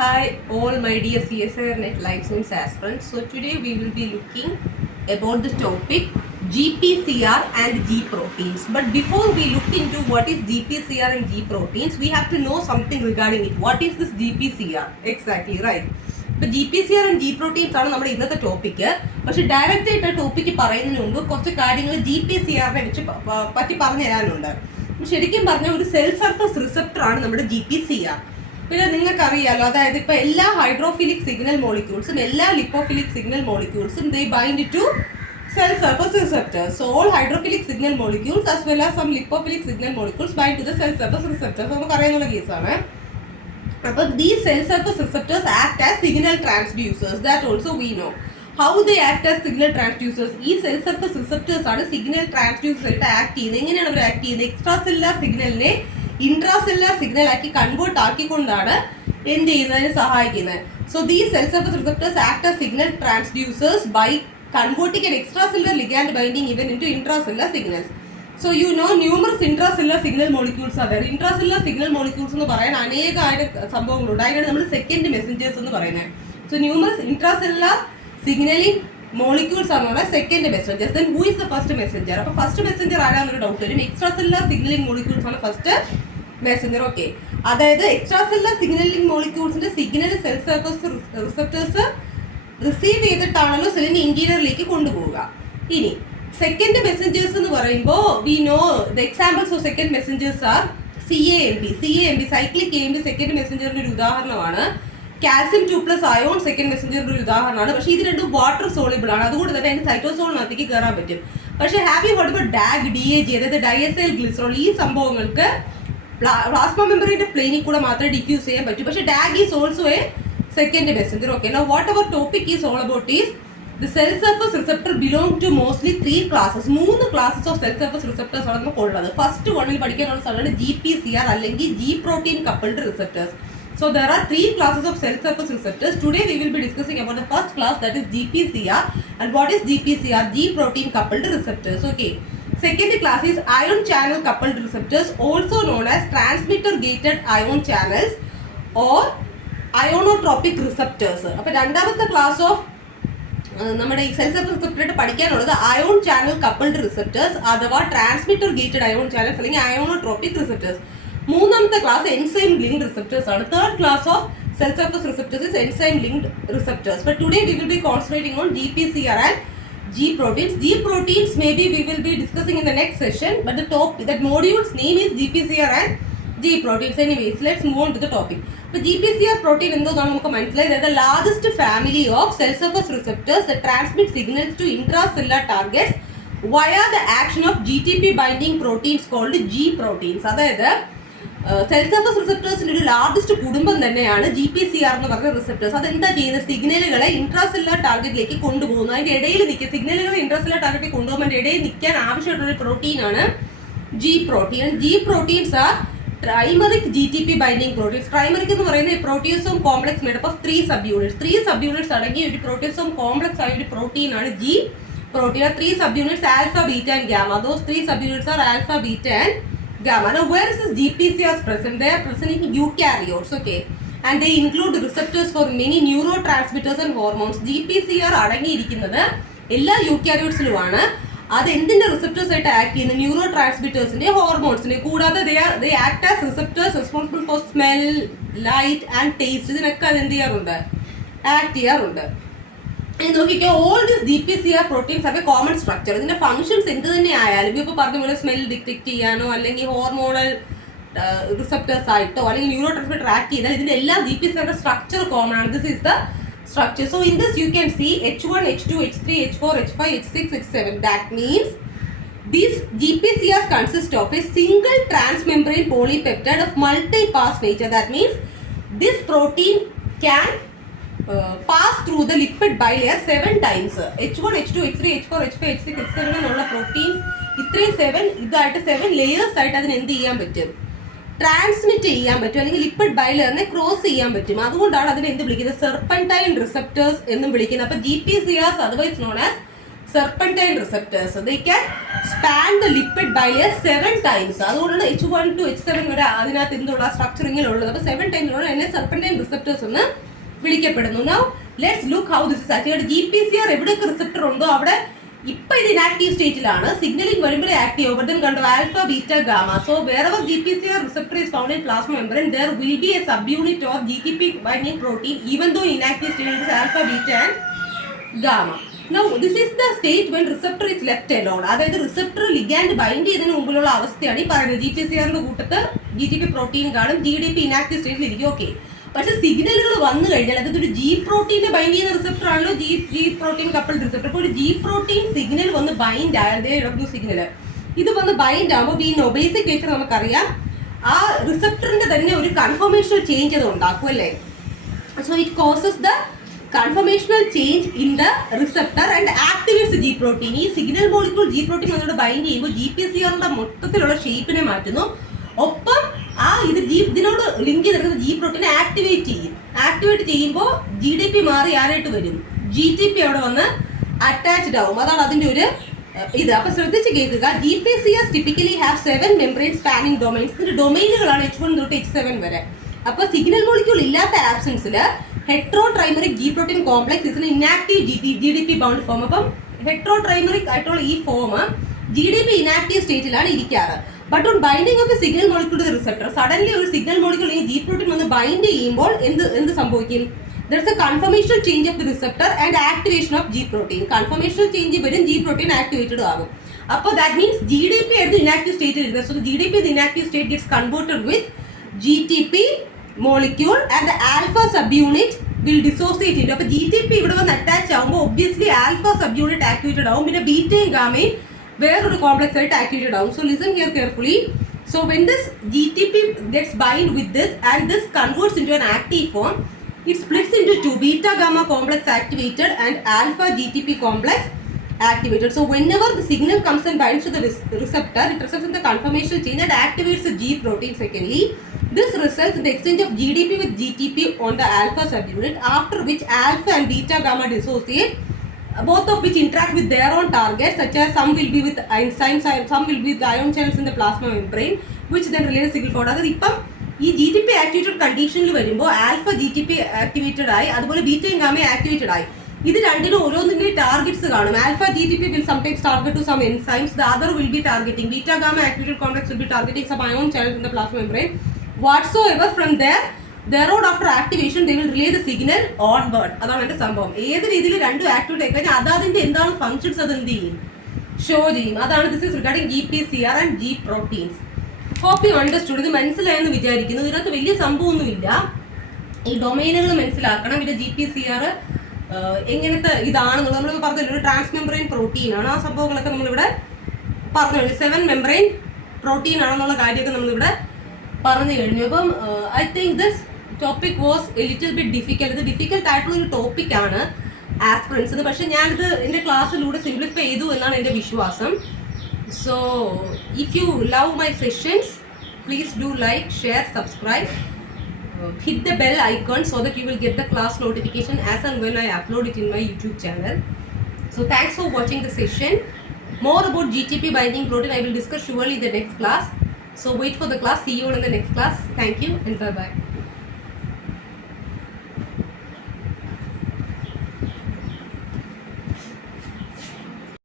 Hi all my dear CSIR Net Life Science aspirants. So today we will be looking about the topic GPCR and G proteins. But before we look into what is GPCR and G proteins, we have to know something regarding it. What is this GPCR? Exactly right. ഇപ്പോൾ G P C R and G proteins ആണ് നമ്മുടെ ഇന്നത്തെ topic. പക്ഷെ direct ആയിട്ട് topic പറയുന്നതിന് മുമ്പ് കുറച്ച് കാര്യങ്ങൾ ജി പി സി ആറിനെ വെച്ച് പറ്റി പറഞ്ഞു തരാനുണ്ട്. ശരിക്കും പറഞ്ഞാൽ ഒരു സെൽ സർഫസ് റിസപ്റ്റർ ആണ് നമ്മുടെ ജി പി സി ആർ. പിന്നെ നിങ്ങൾക്ക് അറിയാലോ, അതായത് ഇപ്പൊ എല്ലാ ഹൈഡ്രോഫിലിക് സിഗ്നൽ മോളിക്യൂൾസും എല്ലാ ലിപ്പോഫിലിക് സിഗ്നൽ മോളിക്യൂൾസും they bind to cell surface receptors. So all hydrophilic signal molecules as well as some lipophilic signal molecules bind to the cell surface receptors. നമുക്ക് അറിയാവുന്ന കേസാണ്. അപ്പോൾ these cell surface receptors act as signal transducers. That also we know. How they act as signal transducers? ഈ cell surface receptors ആണ് signal transducers ആയിട്ട് act ചെയ്യുന്നത്. എങ്ങനെയാണ് അവർ act ചെയ്യുന്നത്? എക്സ്ട്രാ സെല്ലുലാർ സിഗ്നലിനെ ഇൻട്രാസെല്ലുലാർ സിഗ്നൽ ആക്കി കൺവേർട്ട് ആക്കിക്കൊണ്ടാണ് എന്ത് ചെയ്യുന്നതിന് സഹായിക്കുന്നത്. So these cell surface receptors act as signal transducers by converting an extracellular ligand binding event into intracellular signals. So you know numerous intracellular signal molecules are there. Intracellular signal molecules എന്ന് പറയാൻ അനേകമായിട്ട് സംഭവങ്ങളുണ്ട്. അതിനാണ് നമ്മൾ second messengers എന്ന് പറയുന്നത്. So numerous intracellular signaling molecules are known as second messengers. Then who is the first messenger? അപ്പോൾ first messenger ആരാന്നൊരു doubt വരും. എക്സ്ട്രാസെല്ലുലാർ സിഗ്നലിംഗ് മോളിക്യൂൾസ് ആണ് ഫസ്റ്റ് മെസ്സഞ്ചർ. ഓക്കെ, അതായത് എക്സ്ട്രാസെല്ലുലാർ സിഗ്നലിംഗ് മോളിക്യൂൾസിന്റെ signal cell surface receptors receive ചെയ്തിട്ടാണല്ലോ സെല്ലിന്റെ ഇന്റീരിയറിലേക്ക് കൊണ്ടുപോവുക. ഇനി സെക്കൻഡ് മെസ്സഞ്ചേഴ്സ് എന്ന് പറയുമ്പോൾ we know the examples of second messengers are CAMP. Cyclic AMP second മെസ്സഞ്ചറിന്റെ ഒരു ഉദാഹരണമാണ്. കാൽസ്യം 2+ അയോൺ സെക്കൻഡ് മെസ്സഞ്ചറിന്റെ ഒരു ഉദാഹരണമാണ്. പക്ഷേ ഇത് രണ്ടും വാട്ടർ സോളിബിൾ ആണ്, അതുകൊണ്ട് തന്നെ അതിന് സൈറ്റോസോളിനകത്തേക്ക് കയറാൻ പറ്റും. പക്ഷേ have you heard about DAG, അതായത് ഡയസൈൽ ഗ്ലിസറോൾ? ഈ സംഭവങ്ങൾക്ക് പ്ലാസ്മ മെമ്പറിന്റെ പ്ലെയിനിൽ കൂടെ മാത്രമേ ഡിഫ്യൂസ് ചെയ്യാൻ പറ്റൂ. പക്ഷേ DAG is also A second messenger. Okay, now what our topic is all about is the cell surface receptor belong to mostly 3 classes. 3 classes of cell surface receptors ആണ് നമുക്ക് ഉള്ളത്. ഫസ്റ്റ് വണ്ണിൽ പഠിക്കാനുള്ള സാധനമാണ് GPCR അല്ലെങ്കിൽ G protein coupled receptors. So there are 3 classes of cell surface receptors. Today we will be discussing about the first class, that is GPCR. And what is GPCR? G protein coupled receptors. Okay. Second class is ion channel coupled receptors, also known as transmitter gated ion channels or ionotropic receptors. അപ്പോൾ രണ്ടാമത്തെ class of നമ്മുടെ ഈ cell surface റിസപ്റ്ററായിട്ട് പഠിക്കാനുള്ളത് ion channel coupled receptors അഥവാ transmitter gated ion channels അല്ലെങ്കിൽ അയോണോട്രോപ്പിക് receptors. മൂന്നാമത്തെ class enzyme linked receptors ആണ്. Third class of cell surface receptors is enzyme linked receptors. But today we will be concentrating on GPCR and G proteins. G proteins maybe we will be discussing in the next session, but that module's name is GPCR and G proteins. Anyways, let's move on to the topic. ഇപ്പോൾ GPCR protein എന്തോന്നാണ് നമുക്ക് മനസ്സിലായത്. The largest family of cell surface receptors the transmit signals to intracellular targets via the action of GTP binding proteins called G proteins. അതായത് cell surface റിസപ്റ്റേഴ്സിന്റെ ഒരു largest കുടുംബം തന്നെയാണ് GPCR എന്ന് പറഞ്ഞ റിസപ്റ്റേഴ്സ്. അതെന്താ ചെയ്യുന്നത്? സിഗ്നലുകളെ ഇൻട്രാസെല്ലുലാർ ടാർഗറ്റിലേക്ക് കൊണ്ടുപോകുന്നു. അതിന്റെ ഇടയിൽ നിൽക്കുക, സിഗ്നലുകളെ ഇൻട്രാസെല്ലുലാർ ടാർഗറ്റിലേക്ക് കൊണ്ടുപോകുമ്പോൾ ഇടയിൽ നിൽക്കാൻ ആവശ്യമായിട്ടുള്ള ഒരു പ്രോട്ടീനാണ് G protein. G proteins are trimeric GTP binding proteins. Trimeric എന്ന് പറയുന്നത് proteasome complex made up of 3 subunits. 3 subunits അടങ്ങിയ ഒരു പ്രോട്ടിയോസോം കോംപ്ലക്സ് ആയ ഒരു പ്രോട്ടീനാണ് G protein. 3 subunits alpha, beta and gamma. Those 3 subunits are alpha, beta and gamma. Now where is this GPCR present? They are present in eukaryotes. Okay, and they include receptors for many neurotransmitters and hormones. GPCR അടങ്ങിയിരിക്കുന്നത് എല്ലാ യൂക്കാരിയോട്സിലുമാണ്. അത് എന്തിന്റെ receptors ആയിട്ട് act ചെയ്യുന്ന? Neuro ട്രാൻസ്മിറ്റേഴ്സിന്റെ, ഹോർമോൺസിന്റെ. കൂടാതെ they act as receptors responsible for smell, light and taste. ഇതിനൊക്കെ അത് എന്ത് ചെയ്യാറുണ്ട്? ആക്ട് ചെയ്യാറുണ്ട്. നോക്കിക്കോ, all these GPCR proteins have a common structure. ഇതിന്റെ ഫംഗ്ഷൻസ് എന്ത് തന്നെ ആയാലും, ഇപ്പോൾ പറഞ്ഞ പോലെ സ്മെൽ ഡിറ്റക്ട് ചെയ്യാനോ അല്ലെങ്കിൽ ഹോർമോണൽ റിസപ്റ്റേഴ്സ് ആയിട്ടോ അല്ലെങ്കിൽ ന്യൂറോ ട്രാൻസ്മിറ്റർ ആക്ട് ചെയ്താൽ ഇതിന്റെ എല്ലാ GPCR സ്ട്രക്ചർ കോമൺ ആണ്. This is the structure. So in this you can see H1, H2, H3, H4, H5, H6, H7. That means these GPCRs consist of a single transmembrane polypeptide of multi-pass nature. That means this protein can pass through the lipid bilayer 7 times. H1, H2, H3, H4, H5, H6, H7 എന്നുള്ള proteins ഇത്രയും 7 layers ആയിട്ട് അതിന് എന്ത് ചെയ്യാൻ പറ്റും? Transmit ചെയ്യാൻ പറ്റും, അല്ലെങ്കിൽ ലിപ്പിഡ് ബൈലറിനെ ക്രോസ് ചെയ്യാൻ പറ്റും. അതുകൊണ്ടാണ് അതിനെ എന്ത് വിളിക്കുന്നത്? സെർപ്പന്റൈൻ റിസപ്റ്റേഴ്സ് എന്നും വിളിക്കുന്നത്. അപ്പോൾ GPCRs otherwise known as serpentine receptors. They can span the lipid bilayer 7 times. അതുകൊണ്ടാണ് H1 to H7 വരെ അതിനകത്ത് എന്തുള്ള സ്ട്രക്ചറിങ്ങിൽ ഉള്ളത്. അപ്പോൾ 7 times എന്നെ serpentine receptors എന്ന് വിളിക്കപ്പെടുന്നു. Now let's look how this is active. GPCR എവിടെയൊക്കെ റിസപ്റ്റർ ഉണ്ടോ അവിടെ ഇപ്പൊ ഇത് ഇനാക്റ്റീവ് സ്റ്റേറ്റിലാണ്. സിഗ്നലിംഗ് വരുമ്പോഴേ ആക്റ്റീവ് ആവും. ബട്ട് കണ്ടോ alpha beta gamma. So wherever GPCR receptor is found in plasma membrane, there will be a subunit of GTP binding protein even though inactive state is alpha, beta and gamma. Now this is the state when receptor is left alone. അതായത് receptor ligand bind ചെയ്തതിന് മുമ്പിലുള്ള അവസ്ഥയാണ് ഈ പറയുന്നത്. GPCRന്റെ കൂട്ടത്ത് GTP protein കാണും, GDP inactive സ്റ്റേറ്റിൽ ഇരിക്കും. Okay, പക്ഷെ സിഗ്നലുകൾ വന്നു കഴിഞ്ഞാൽ അതായത് ഒരു ജി പ്രോട്ടീനെ ബൈൻഡ് ചെയ്യുന്ന റിസപ്റ്റർ ആണല്ലോ ജി പ്രോട്ടീൻ കപ്പിൾഡ് റിസപ്റ്റർ. അപ്പോൾ ഒരു ജി പ്രോട്ടീൻ സിഗ്നൽ വന്ന് ബൈൻഡ് ആയത് സിഗ്നൽ ഇത് വന്ന് ബൈൻഡ് ആകുമ്പോൾ ഈ ബേസിക് നേച്ചർ നമുക്കറിയാം, ആ റിസപ്റ്ററിന്റെ തന്നെ ഒരു കൺഫർമേഷണൽ ചേഞ്ച് അത് ഉണ്ടാക്കും അല്ലേ. So it causes the conformational change in the receptor and activates G protein. ഈ സിഗ്നൽ മോളിക്യൂൾ ജി പ്രോട്ടീൻ അതിനോട് ബൈൻഡ് ചെയ്യുമ്പോൾ GPCRന്റെ മൊത്തത്തിലുള്ള ഷേപ്പിനെ മാറ്റുന്നു. ഒപ്പം ഇതിനോട് ലിങ്ക് ചെയ്തെടുക്കുന്ന ജി പ്രോട്ടീനെ ആക്ടിവേറ്റ് ചെയ്യുമ്പോൾ GDP മാറി ആരായിട്ട് വരും, GTP അവിടെ വന്ന് അറ്റാച്ച്ഡ് ആവും. അതാണ് അതിന്റെ ഒരു ഇത്. അപ്പൊ ശ്രദ്ധിച്ച് കേൾക്കുക. GPCRs typically have 7 membrane spanning domains. ഇതിന്റെ ഡൊമൈനുകളാണ് H1 തൊട്ട് H7 വരെ. അപ്പൊ സിഗ്നൽ മോളിക്യൂൾ ഇല്ലാത്ത ആബ്സെൻസിൽ ഹെട്രോട്രൈമറിക് ജി പ്രോട്ടീൻ കോംപ്ലക്സ് ഇതിന് ഇനാക്റ്റീവ് GDP ബൗണ്ട് ഫോം. അപ്പം ഹെട്രോട്രൈമറിക് ആയിട്ടുള്ള ഈ ഫോം GDP ഇനാക്റ്റീവ് സ്റ്റേറ്റിലാണ് ഇരിക്കാറ്. But on binding of a signal molecule to receptor, suddenly ഒരു സിഗ്നൽ മോളിക്യൂൾ ഈ ജി പ്രോട്ടീൻ വന്ന് ബൈൻഡ് ചെയ്യുമ്പോൾ എന്ത് സംഭവിക്കും? There is a conformational change of the receptor and activation of G protein. Conformational change വരും, G protein activated ആകും. അപ്പോൾ that means GDP ആയിരുന്നു inactive state ഇരുന്നത്. So the GDP the inactive state gets converted with GTP molecule and the alpha subunit will dissociate it. അപ്പോൾ GTP ഇവിടെ വന്ന് attach ആകുമ്പോൾ obviously alpha subunit activated ആവും, പിന്നെ ബീറ്റയും ഗാമയും വേറൊരു കോംപ്ലക്സ് ആയിട്ട് ആക്ടിവേറ്റഡ് ആവും. So listen here carefully. So when this GTP gets bind with this and this converts into an active form, it splits into two, beta gamma complex activated and alpha GTP complex activated. So whenever the signal comes and binds to the receptor, it results in the conformational change and activates the G protein. Secondly, this results in the exchange of GDP with GTP on the alpha subunit, after which alpha and beta gamma dissociate, both of which interact with their own targets, such as some will be with enzymes, some will be with ion channels in the plasma membrane, which then relay signal forward. അതായത് ഇപ്പം ഈ GTP activated കണ്ടീഷനിൽ വരുമ്പോൾ alpha GTP activated ആയി, അതുപോലെ ബീറ്റയും gamma activated ആയി. ഇത് രണ്ടിനും ഓരോന്നിന്റെ ടാർഗറ്റ്സ് കാണും. Alpha GTP will sometimes target to some enzymes, the other will be targeting beta gamma activated complex will be targeting some ion channels in the plasma membrane. Whatsoever from thereof after activation they will relay the signal onward. അതാണ് എന്റെ സംഭവം. ഏത് രീതിയിൽ രണ്ടും activate ആയി കഴിഞ്ഞാൽ അതാതിന്റെ എന്താണ് functions അത് എന്ത് ചെയ്യും, ഷോ ചെയ്യും. അതാണ് this is regarding GPCR and G proteins. Hope you understood. ഇത് മനസ്സിലായെന്ന് വിചാരിക്കുന്നു. ഇതിനകത്ത് വലിയ സംഭവമൊന്നുമില്ല. ഈ ഡൊമൈനുകൾ മനസ്സിലാക്കണം. ഇത് GPCR എങ്ങനത്തെ ഇതാണെന്നുള്ളത് നമ്മൾ പറഞ്ഞല്ലോ, ഒരു ട്രാൻസ്മെംബ്രെയിൻ പ്രോട്ടീൻ ആണ്. ആ സംഭവങ്ങളൊക്കെ നമ്മളിവിടെ പറഞ്ഞു കഴിഞ്ഞു. 7 മെംബ്രെയിൻ പ്രോട്ടീൻ ആണെന്നുള്ള കാര്യമൊക്കെ നമ്മളിവിടെ പറഞ്ഞു കഴിഞ്ഞു. അപ്പം I think this topic was A little bit difficult. ഇത് ഡിഫിക്കൽട്ട് ആയിട്ടുള്ള ഒരു ടോപ്പിക്കാണ് ആസ്പിറൻസിന്. പക്ഷെ ഞാനിത് എൻ്റെ ക്ലാസ്സിലൂടെ സിംപ്ലിഫൈ ചെയ്തു എന്നാണ് എൻ്റെ വിശ്വാസം. So if you love my sessions, please do like, share, subscribe, hit the bell icon so that you will get the class notification as and when I upload it in my YouTube channel. So thanks for watching the session. More about GTP binding protein I will discuss surely in the next class. So wait for the class. See you all in the next class. Thank you and bye bye.